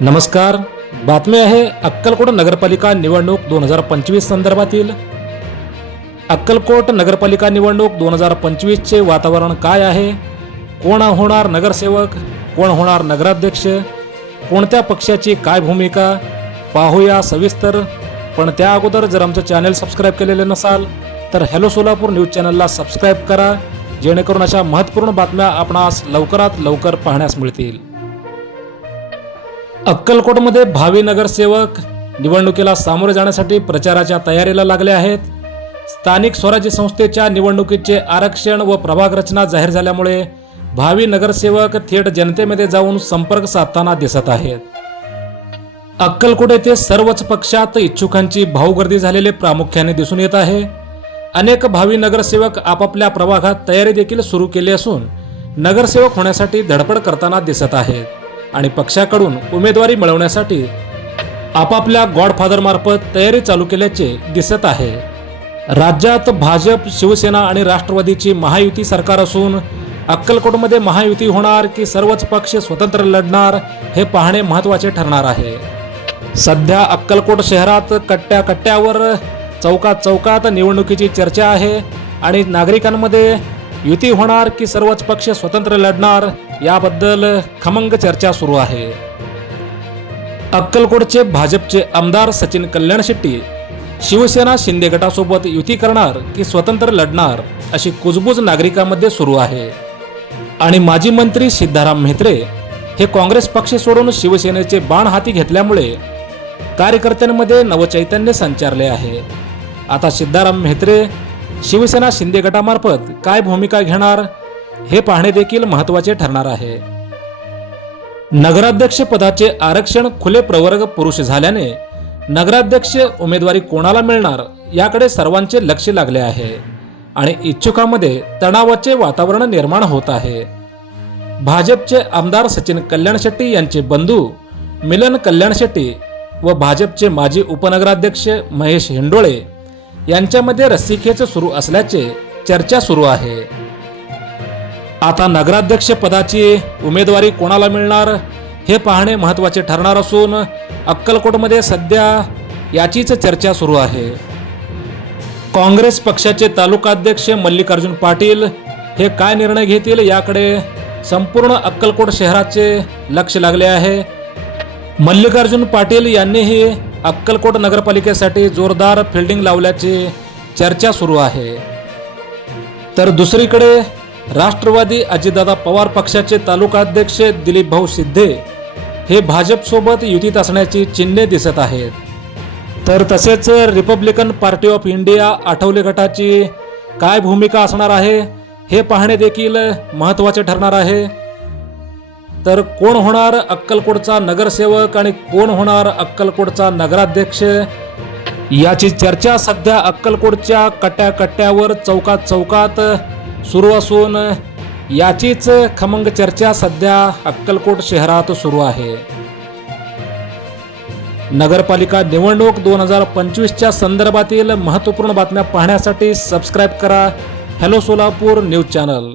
नमस्कार. बातमी आहे अक्कलकोट नगरपालिका निवडणूक दोन हजार पंचवीस संदर्भातील. अक्कलकोट नगरपालिका निवडणूक दोन हजार पंचवीसचे वातावरण काय आहे? कोण होणार नगरसेवक? कोण होणार नगराध्यक्ष? कोणत्या पक्षाची काय भूमिका? पाहूया सविस्तर. पण त्या अगोदर जर आमचं चॅनल सबस्क्राईब केलेले नसाल तर हॅलो सोलापूर न्यूज चॅनलला सबस्क्राईब करा जेणेकरून अशा महत्त्वपूर्ण बातम्या आपणास लवकरात लवकर पाहण्यास मिळतील. अक्कलकोटमध्ये भावी नगरसेवक निवडणुकीला सामोरे जाण्यासाठी प्रचाराच्या तयारीला लागले आहेत. स्थानिक स्वराज्य संस्थेच्या निवडणुकीचे आरक्षण व प्रभाग रचना जाहीर झाल्यामुळे भावी नगरसेवक थेट जनतेमध्ये जाऊन संपर्क साधताना दिसत आहेत. अक्कलकोट येथे सर्वच पक्षात इच्छुकांची भाऊगर्दी झालेले प्रामुख्याने दिसून येत आहे. अनेक भावी नगरसेवक आपापल्या प्रभागात तयारी देखील सुरू केली असून नगरसेवक होण्यासाठी धडपड करताना दिसत आहेत. आणि पक्षाकडून उमेदवारी मिळवण्यासाठी आपापल्या गॉडफादरमार्फत तयारी चालू केल्याचे दिसत आहे. राज्यात भाजप शिवसेना आणि राष्ट्रवादीची महायुती सरकार असून अक्कलकोटमध्ये महायुती होणार की सर्वच पक्ष स्वतंत्र लढणार हे पाहणे महत्त्वाचे ठरणार आहे. सध्या अक्कलकोट शहरात कट्ट्या कट्ट्यावर चौकात चौकात निवडणुकीची चर्चा आहे आणि नागरिकांमध्ये युती होणार की सर्वच पक्ष स्वतंत्र लढणार याबद्दल खमंग चर्चा सुरू आहे. अक्कलकोटचे भाजपचे आमदार सचिन कल्याण शेट्टी शिवसेना शिंदे गटासोबत युती करणार की स्वतंत्र लढणार अशी कुजबूज नागरिकांमध्ये सुरू आहे. आणि माजी मंत्री सिद्धाराम म्हेत्रे हे काँग्रेस पक्ष सोडून शिवसेनेचे बाण हाती घेतल्यामुळे कार्यकर्त्यांमध्ये नवचैतन्य संचारले आहे. आता सिद्धाराम म्हेत्रे शिवसेना शिंदे गटामार्फत काय भूमिका घेणार हे पाहणे देखील महत्त्वाचे ठरणार आहे. नगराध्यक्ष पदाचे आरक्षण खुले प्रवर्ग पुरुष झाल्याने नगराध्यक्ष उमेदवारी कोणाला मिळणार याकडे सर्वांचे लक्ष लागले आहे आणि इच्छुकांमध्ये तणावाचे वातावरण निर्माण होत आहे. भाजपचे आमदार सचिन कल्याण शेट्टी यांचे बंधू मिलन कल्याण शेट्टी व भाजपचे माजी उपनगराध्यक्ष महेश हिंडोळे यांच्यामध्ये रस्सीखेच सुरू असल्याचे चर्चा सुरू आहे. आता नगराध्यक्ष पदाची उमेदवारी कोणाला मिळणार हे पाहणे महत्त्वाचे ठरणार असून अक्कलकोटमध्ये सध्या याचीच चर्चा सुरू आहे. काँग्रेस पक्षाचे तालुकाध्यक्ष मल्लिकार्जुन पाटील हे काय निर्णय घेतील याकडे संपूर्ण अक्कलकोट शहराचे लक्ष लागले आहे. मल्लिकार्जुन पाटील यांनीही अक्कलकोट नगरपालिकेसाठी जोरदार फिल्डिंग लावल्याची चर्चा सुरू आहे. तर दुसरीकडे राष्ट्रवादी अजितदादा पवार पक्षाचे तालुकाध्यक्ष दिलीप भाऊ सिद्धे हे भाजपसोबत युतीत असण्याची चिन्हे दिसत आहेत. तर तसेच Republican Party of India Athawale गटाची काय भूमिका असणार आहे हे पाहणे देखील महत्त्वाचे ठरणार आहे. तर कोण होणार अक्कलकोटचा नगरसेवक आणि कोण होणार अक्कलकोटचा नगराध्यक्ष? याची चर्चा सध्या अक्कलकोटच्या कट्याकट्ट्यावर चौकात चौकात सुरू असून याचीच खमंग चर्चा सध्या अक्कलकोट शहरात सुरू आहे. नगरपालिका निवडणूक दोन हजार पंचवीसच्या संदर्भातील महत्त्वपूर्ण बातम्या पाहण्यासाठी सबस्क्राईब करा. Hello Solapur news channel.